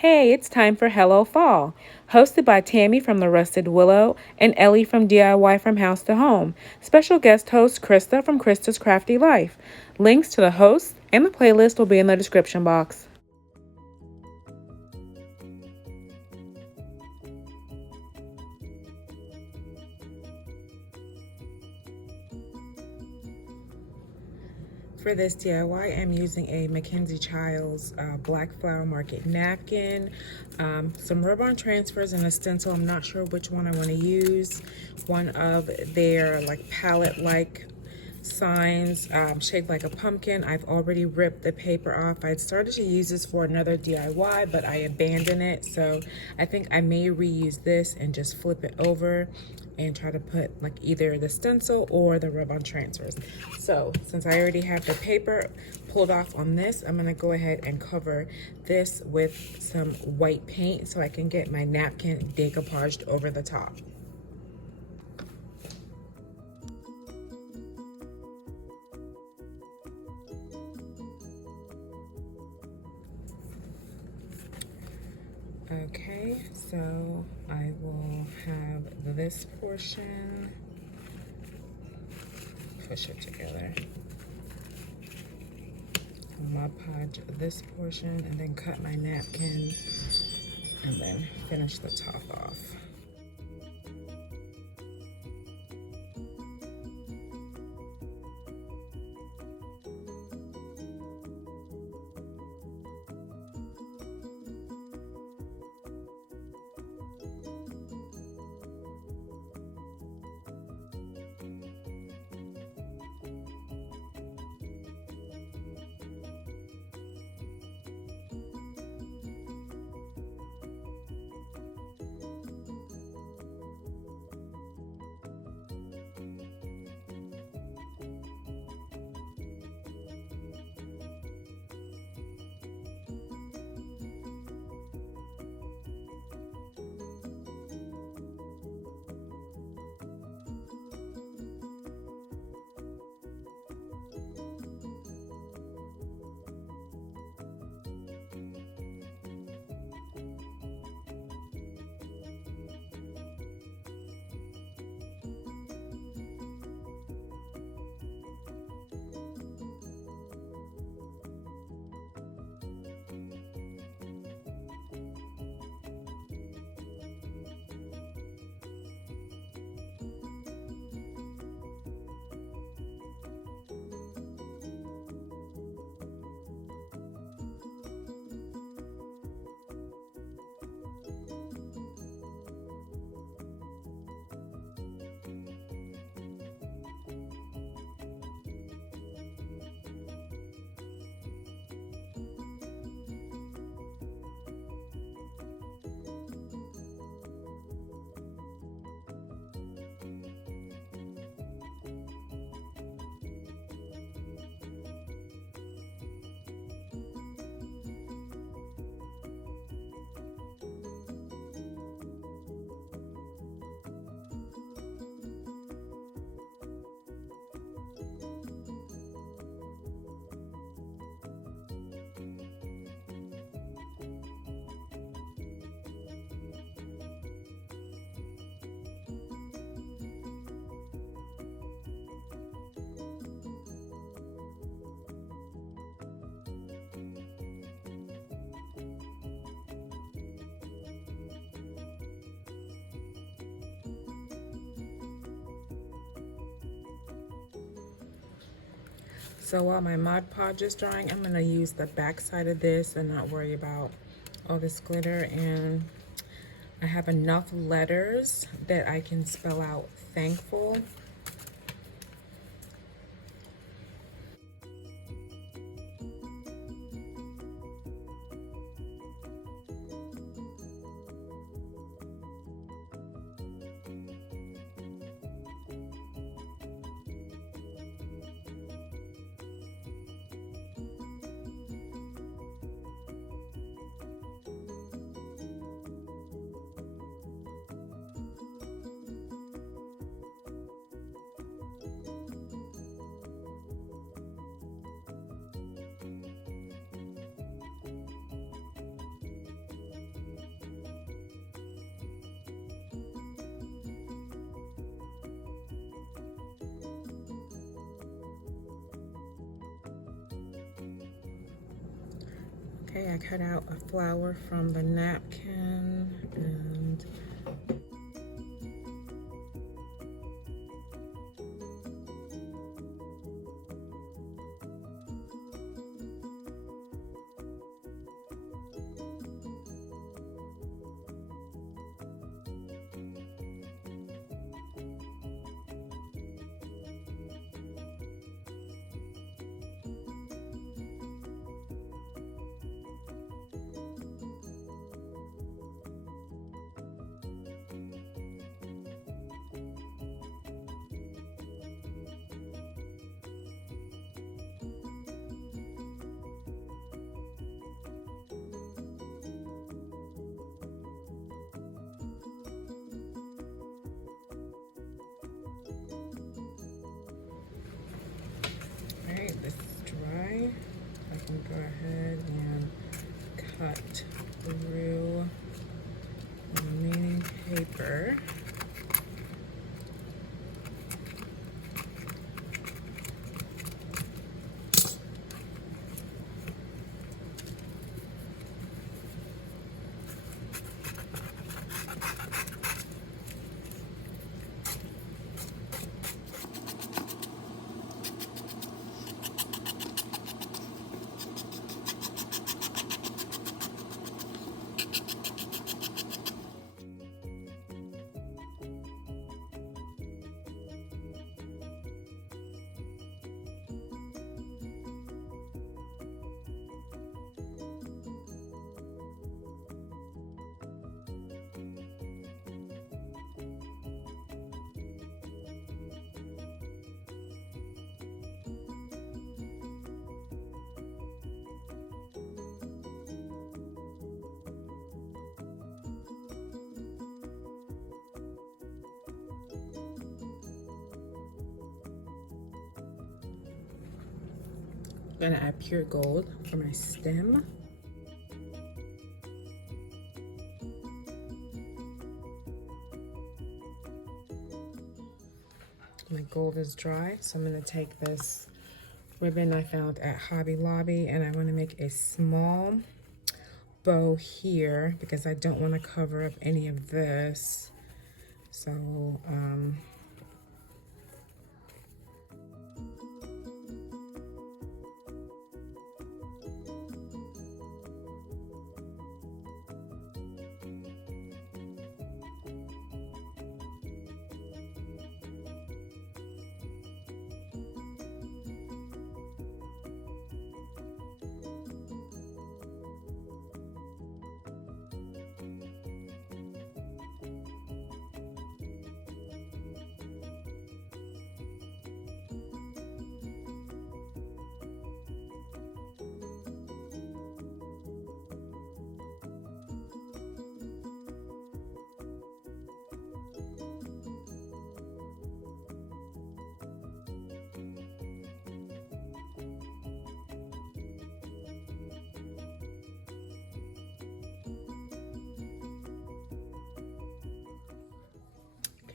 Hey, it's time for Hello Fall, hosted by Tammy from The Rusted Willow and Ellie from DIY from House to Home. Special guest host Krista from Krista's Crafty Life. Links to the hosts and the playlist will be in the description box. For this DIY, I'm using a MacKenzie black flower market napkin, some rub-on transfers and a stencil. I'm not sure which one I want to use. One of their like palette-like signs shaped like a pumpkin. I've already ripped the paper off. I'd started to use this for another DIY, but I abandoned it. So I think I may reuse this and just flip it over and try to put like either the stencil or the rub-on transfers. So since I already have the paper pulled off on this, I'm gonna go ahead and cover this with some white paint so I can get my napkin decoupaged over the top. Okay, so I will have this portion, push it together, Mod Podge this portion, and then cut my napkin, and then finish the top off. So while my Mod Podge is drying, I'm gonna use the back side of this and not worry about all this glitter. And I have enough letters that I can spell out thankful. Okay, I cut out a flower from the napkin and alright, this is dry. I can go ahead and cut through the remaining paper. I'm gonna add pure gold for my stem. My gold is dry, so I'm gonna take this ribbon I found at Hobby Lobby and I wanna make a small bow here because I don't wanna cover up any of this. So,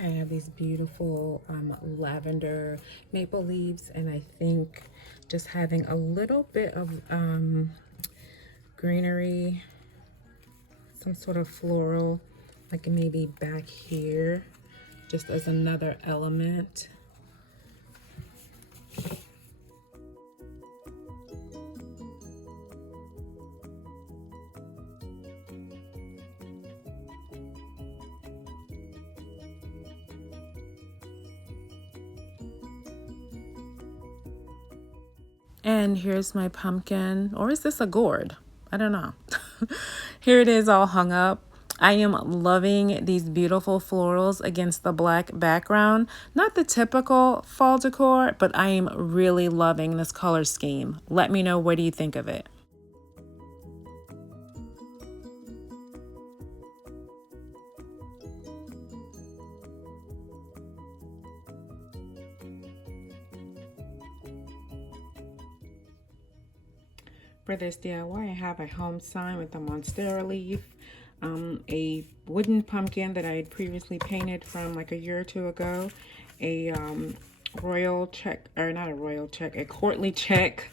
I have these beautiful lavender maple leaves, and I think just having a little bit of greenery, some sort of floral, like maybe back here, just as another element. And here's my pumpkin, or is this a gourd? I don't know. Here it is all hung up. I am loving these beautiful florals against the black background. Not the typical fall decor, but I am really loving this color scheme. Let me know, what do you think of it? For this DIY, I have a home sign with a monstera leaf, a wooden pumpkin that I had previously painted from like a year or two ago, a royal check, or not a royal check, a courtly check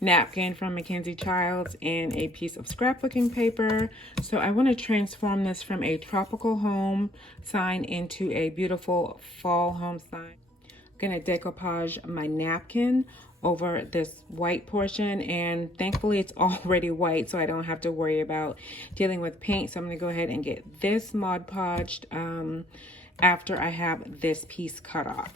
napkin from MacKenzie and a piece of scrapbooking paper. So I want to transform this from a tropical home sign into a beautiful fall home sign. I'm going to decoupage my napkin over this white portion, and thankfully it's already white, so I don't have to worry about dealing with paint. So I'm going to go ahead and get this Mod Podged after I have this piece cut off.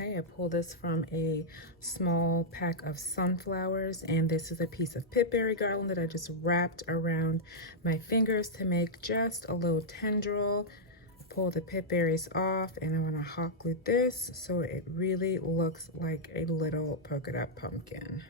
Okay, I pulled this from a small pack of sunflowers, and this is a piece of pipberry garland that I just wrapped around my fingers to make just a little tendril. Pull the pipberries off, and I'm gonna hot glue this so it really looks like a little polka dot pumpkin.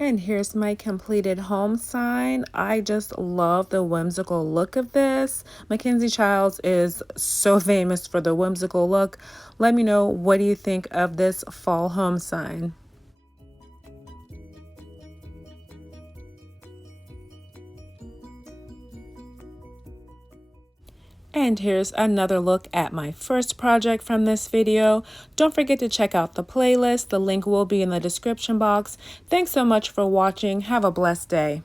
And here's my completed home sign. I just love the whimsical look of this. MacKenzie is so famous for the whimsical look. Let me know, what do you think of this fall home sign? And here's another look at my first project from this video. Don't forget to check out the playlist. The link will be in the description box. Thanks so much for watching. Have a blessed day.